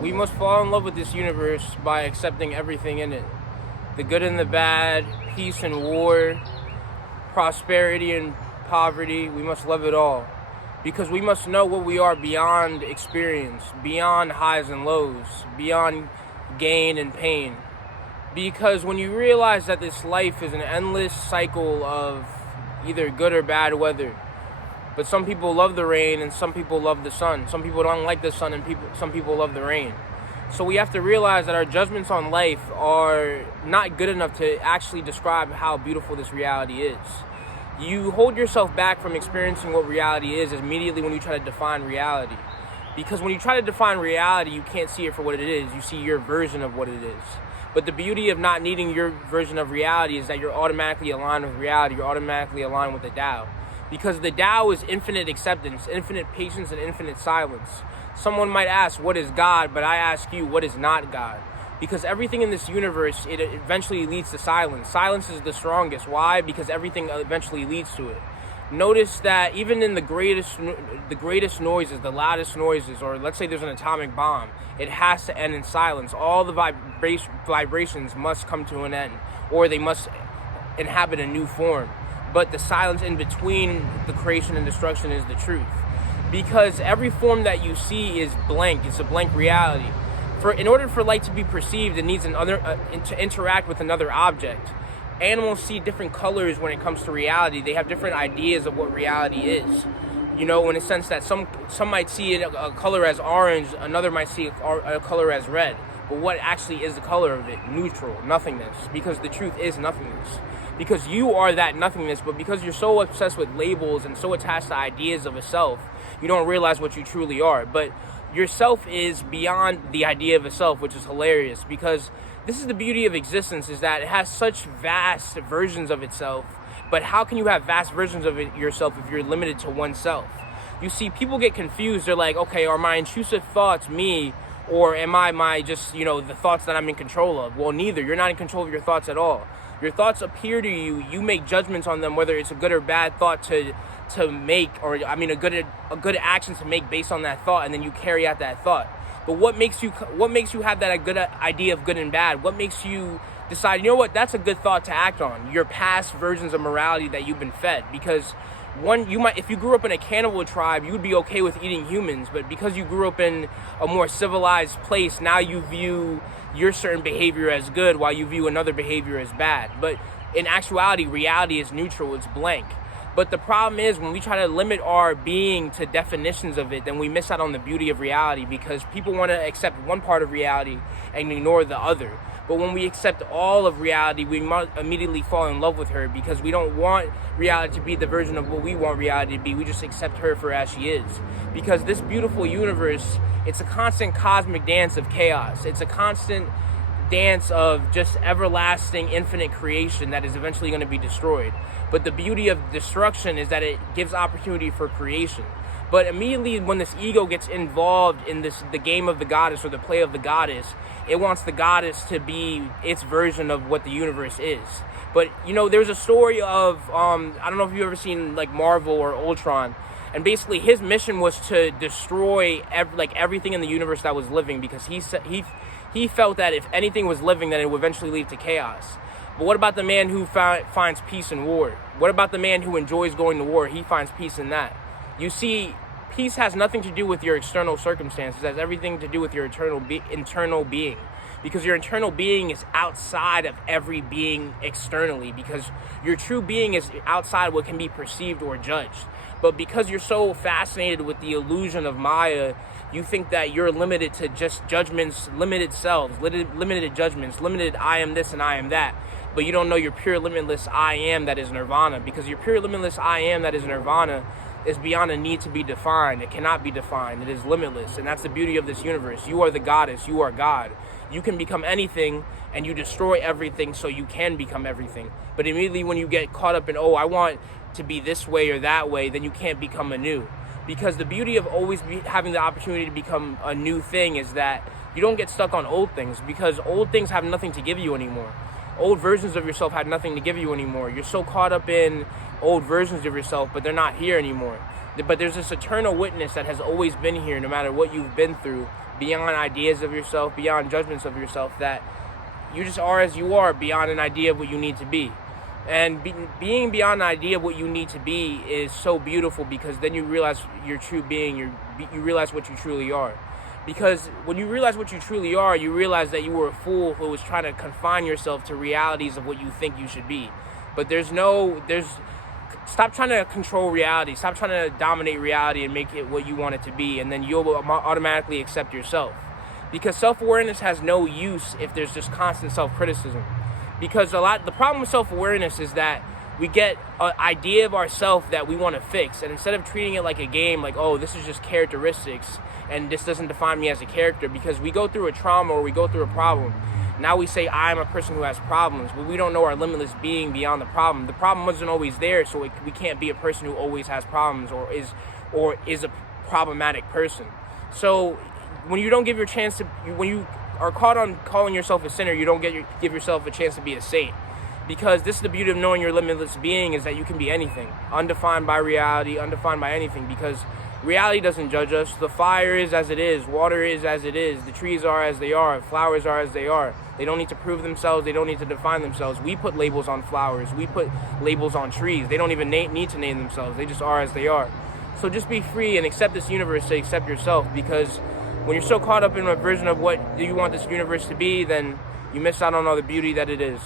We must fall in love with this universe by accepting everything in it. The good and the bad, peace and war, prosperity and poverty. We must love it all. Because we must know what we are beyond experience, beyond highs and lows, beyond gain and pain. Because when you realize that this life is an endless cycle of either good or bad weather, but some people love the rain and some people love the sun. Some people don't like the sun and some people love the rain. So we have to realize that our judgments on life are not good enough to actually describe how beautiful this reality is. You hold yourself back from experiencing what reality is immediately when you try to define reality. Because when you try to define reality, you can't see it for what it is. You see your version of what it is. But the beauty of not needing your version of reality is that you're automatically aligned with reality. You're automatically aligned with the Tao. Because the Tao is infinite acceptance, infinite patience, and infinite silence. Someone might ask, what is God? But I ask you, what is not God? Because everything in this universe, it eventually leads to silence. Silence is the strongest. Why? Because everything eventually leads to it. Notice that even in the greatest noises, the loudest noises, or let's say there's an atomic bomb, it has to end in silence. All the vibrations must come to an end, or they must inhabit a new form. But the silence in between the creation and destruction is the truth. Because every form that you see is blank. It's a blank reality. In order for light to be perceived, it needs to interact with another object. Animals see different colors when it comes to reality. They have different ideas of what reality is. You know, in a sense that some might see a color as orange, another might see a color as red. But what actually is the color of it? Neutral, nothingness. Because the truth is nothingness. Because you are that nothingness, but because you're so obsessed with labels and so attached to ideas of a self, you don't realize what you truly are. But yourself is beyond the idea of a self, which is hilarious. Because this is the beauty of existence, is that it has such vast versions of itself. But how can you have vast versions of yourself if you're limited to oneself? You see, people get confused. They're like, okay, are my intrusive thoughts me? Or am I the thoughts that I'm in control of? Well, neither. You're not in control of your thoughts at all. Your thoughts appear to you. You make judgments on them, whether it's a good or bad thought to make, or a good action to make based on that thought, and then you carry out that thought. But what makes you have that good idea of good and bad? What makes you decide, you know what, that's a good thought to act on? Your past versions of morality that you've been fed. Because if you grew up in a cannibal tribe, you would be okay with eating humans, but because you grew up in a more civilized place, now you view your certain behavior as good while you view another behavior as bad. But in actuality, reality is neutral, it's blank. But the problem is, when we try to limit our being to definitions of it, then we miss out on the beauty of reality, because people want to accept one part of reality and ignore the other. But when we accept all of reality, we must immediately fall in love with her, because we don't want reality to be the version of what we want reality to be. We just accept her for as she is. Because this beautiful universe, it's a constant cosmic dance of chaos. It's a constant dance of just everlasting, infinite creation that is eventually going to be destroyed. But the beauty of destruction is that it gives opportunity for creation. But immediately when this ego gets involved in the game of the goddess, or the play of the goddess, it wants the goddess to be its version of what the universe is. But, there's a story of, I don't know if you've ever seen, like, Marvel or Ultron. And basically his mission was to destroy everything in the universe that was living, because he felt that if anything was living, then it would eventually lead to chaos. But what about the man who finds peace in war? What about the man who enjoys going to war? He finds peace in that. You see, peace has nothing to do with your external circumstances. It has everything to do with your internal being. Because your internal being is outside of every being externally. Because your true being is outside what can be perceived or judged. But because you're so fascinated with the illusion of Maya, you think that you're limited to just judgments, limited selves, limited judgments, limited I am this and I am that. But you don't know your pure limitless I am that is nirvana. Because your pure limitless I am that is nirvana is beyond a need to be defined. It cannot be defined. It is limitless. And that's the beauty of this universe. You are the goddess. You are God. You can become anything, and you destroy everything so you can become everything. But immediately when you get caught up in, I want to be this way or that way, then you can't become anew. Because the beauty of always having the opportunity to become a new thing is that you don't get stuck on old things, because old things have nothing to give you anymore. Old versions of yourself have nothing to give you anymore. You're so caught up in old versions of yourself, but they're not here anymore. But there's this eternal witness that has always been here, no matter what you've been through, beyond ideas of yourself, beyond judgments of yourself, that you just are as you are, beyond an idea of what you need to be. And being beyond an idea of what you need to be is so beautiful, because then you realize your true being, you realize what you truly are. Because when you realize what you truly are, you realize that you were a fool who was trying to confine yourself to realities of what you think you should be. But stop trying to control reality. Stop trying to dominate reality and make it what you want it to be, and then you'll automatically accept yourself. Because self-awareness has no use if there's just constant self-criticism. Because the problem with self-awareness is that we get an idea of ourselves that we want to fix, and instead of treating it like a game, like, oh, this is just characteristics and this doesn't define me as a character, because we go through a trauma or we go through a problem, now we say I'm a person who has problems, but we don't know our limitless being beyond the problem. The problem wasn't always there, so we can't be a person who always has problems or is a problematic person. So when you don't give your chance to, when you are caught on calling yourself a sinner, you don't give yourself a chance to be a saint. Because this is the beauty of knowing your limitless being, is that you can be anything, undefined by reality, undefined by anything, because reality doesn't judge us. The fire is as it is, water is as it is, the trees are as they are, flowers are as they are. They don't need to prove themselves, they don't need to define themselves. We put labels on flowers, we put labels on trees. They don't even need to name themselves, they just are as they are. So just be free and accept this universe to accept yourself, because when you're so caught up in a version of what do you want this universe to be, then you miss out on all the beauty that it is.